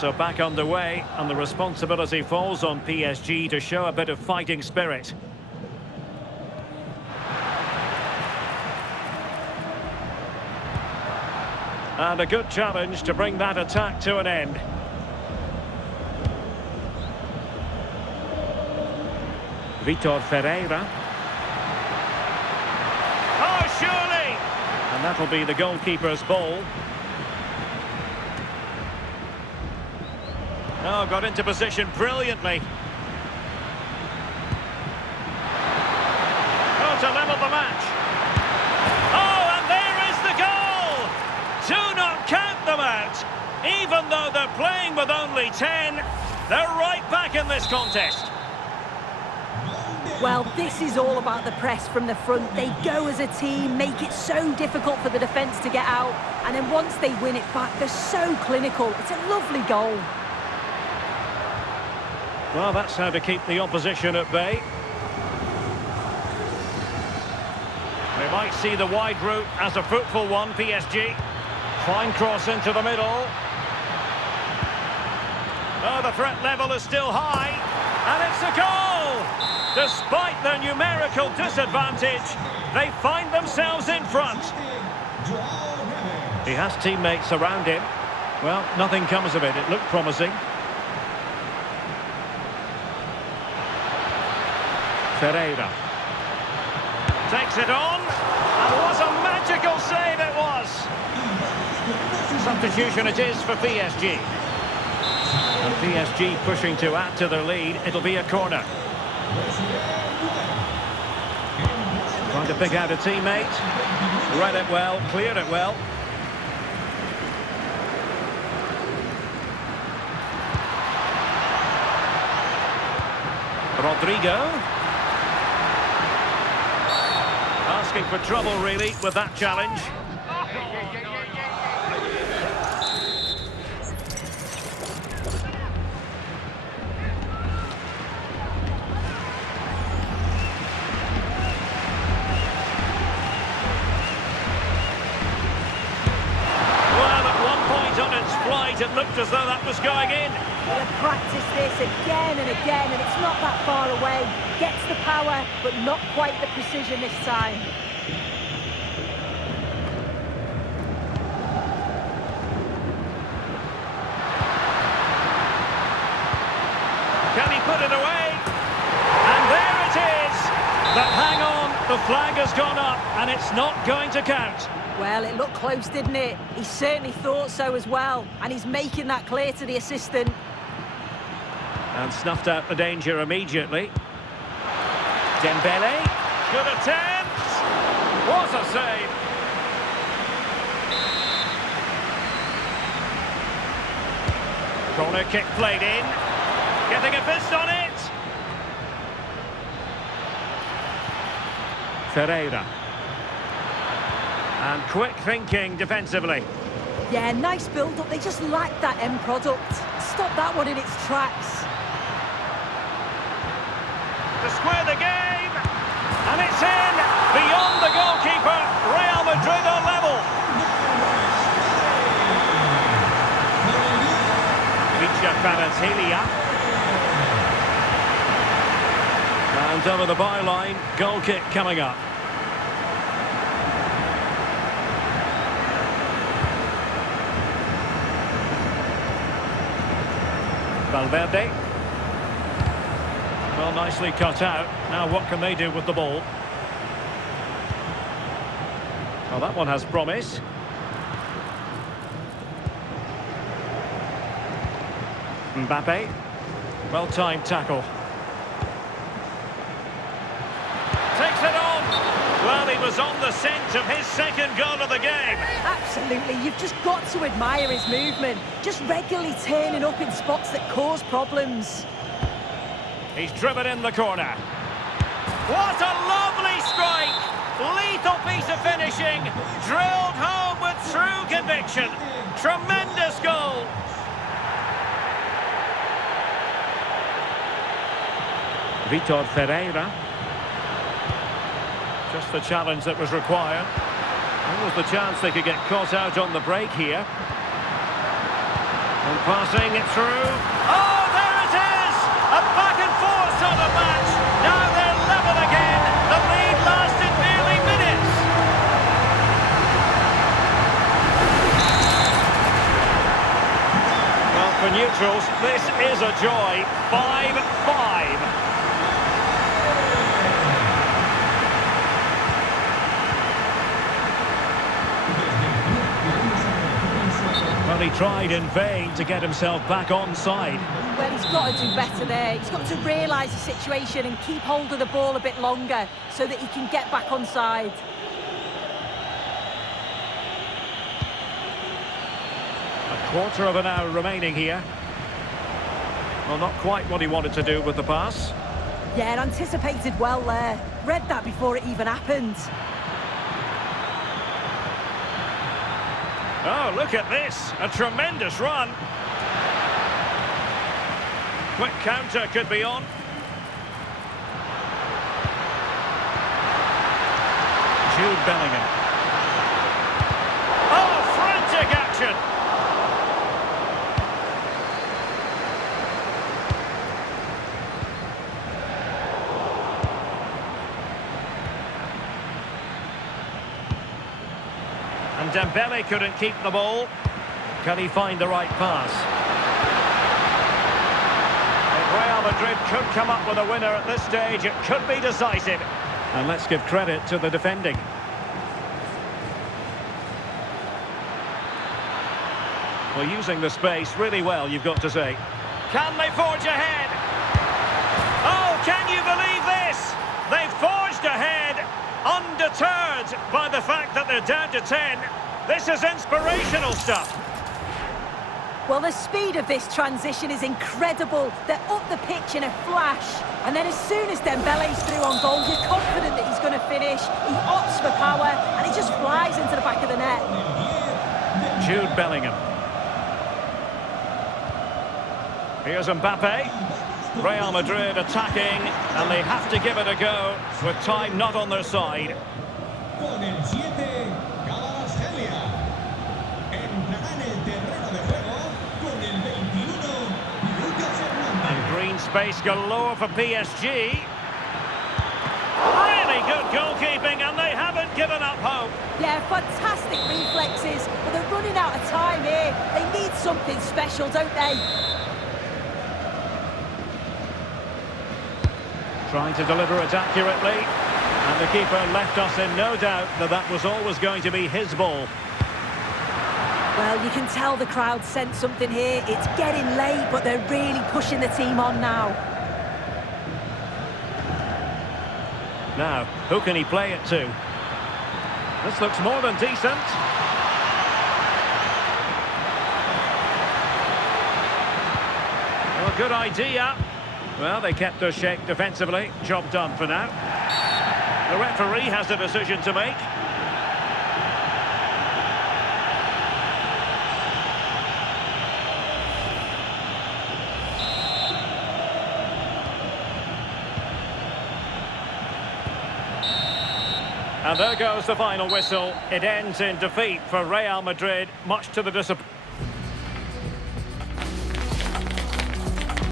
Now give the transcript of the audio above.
So back underway, and the responsibility falls on PSG to show a bit of fighting spirit. And a good challenge to bring that attack to an end. Vitor Ferreira. Oh, surely! And that'll be the goalkeeper's ball. Oh, got into position brilliantly. Oh, to level the match. Oh, and there is the goal! Do not count them out. Even though they're playing with only 10, they're right back in this contest. Well, this is all about the press from the front. They go as a team, make it so difficult for the defence to get out, and then once they win it back, they're so clinical. It's a lovely goal. Well, that's how to keep the opposition at bay. We might see the wide route as a fruitful one, PSG. Fine cross into the middle. Oh, the threat level is still high. And it's a goal! Despite their numerical disadvantage, they find themselves in front. He has teammates around him. Well, nothing comes of it. It looked promising. Ferreira takes it on, and what a magical save it was! Substitution it is for PSG. And PSG pushing to add to their lead. It'll be a corner. Trying to pick out a teammate. Read it well, cleared it well. Rodrigo. Asking for trouble, really, with that challenge. Well, at one point on its flight, it looked as though that was going in. They've practiced this again and again, and it's not that far away. Gets the power, but not quite the precision this time. Can he put it away? And there it is! But hang on, the flag has gone up, and it's not going to count. Well, it looked close, didn't it? He certainly thought so as well, and he's making that clear to the assistant. And snuffed out the danger immediately. Dembele. Good attempt. What a save. Corner kick played in. Getting a fist on it. Ferreira. And quick thinking defensively. Yeah, nice build-up. They just lack that end product. Stop that one in its tracks. To square the game, and it's in, beyond the goalkeeper. Real Madrid are level. Vicha Kvaratskhelia. And over the byline, goal kick coming up. Valverde. Well, nicely cut out. Now what can they do with the ball? Well, that one has promise. Mbappe. Well-timed tackle. Takes it on. Well, he was on the scent of his second goal of the game. Absolutely, you've just got to admire his movement. Just regularly turning up in spots that cause problems. He's driven in the corner. What a lovely strike! Lethal piece of finishing. Drilled home with true conviction. Tremendous goal. Vitor Ferreira. Just the challenge that was required. There was the chance they could get caught out on the break here. Passing it through. Oh, there it is! A back and forth sort of match. Now they're level again. The lead lasted nearly minutes. Well, for neutrals, this is a joy. 5-5. Well, he tried in vain to get himself back onside. Well, he's got to do better there. He's got to realise the situation and keep hold of the ball a bit longer so that he can get back onside. A quarter of an hour remaining here. Well, not quite what he wanted to do with the pass. Yeah, anticipated well there. Read that before it even happened. Oh, look at this. A tremendous run. Quick counter could be on. Jude Bellingham. Oh, frantic action. And Dembele couldn't keep the ball. Can he find the right pass? If Real Madrid could come up with a winner at this stage, it could be decisive. And let's give credit to the defending. Well, using the space really well, you've got to say. Can they forge ahead? Oh, can you believe this? They've forged ahead, undeterred by the fact that they're down to 10. This is inspirational stuff. Well, the speed of this transition is incredible. They're up the pitch in a flash. And then as soon as Dembele's through on goal, you're confident that he's going to finish. He opts for power, and he just flies into the back of the net. Jude Bellingham. Here's Mbappe. Real Madrid attacking, and they have to give it a go with time not on their side. Con el 7, Kvaratskhelia. Entrará en el terreno de juego con el 21, Lucas Hernandez. And green space galore for PSG. Really good goalkeeping, and they haven't given up hope. Yeah, fantastic reflexes, but they're running out of time here. They need something special, don't they? Trying to deliver it accurately. And the keeper left us in no doubt that that was always going to be his ball. Well, you can tell the crowd sensed something here. It's getting late, but they're really pushing the team on now. Now, who can he play it to? This looks more than decent. Well, good idea. Well, they kept their shape defensively. Job done for now. The referee has a decision to make. And there goes the final whistle. It ends in defeat for Real Madrid, much to the disappointment.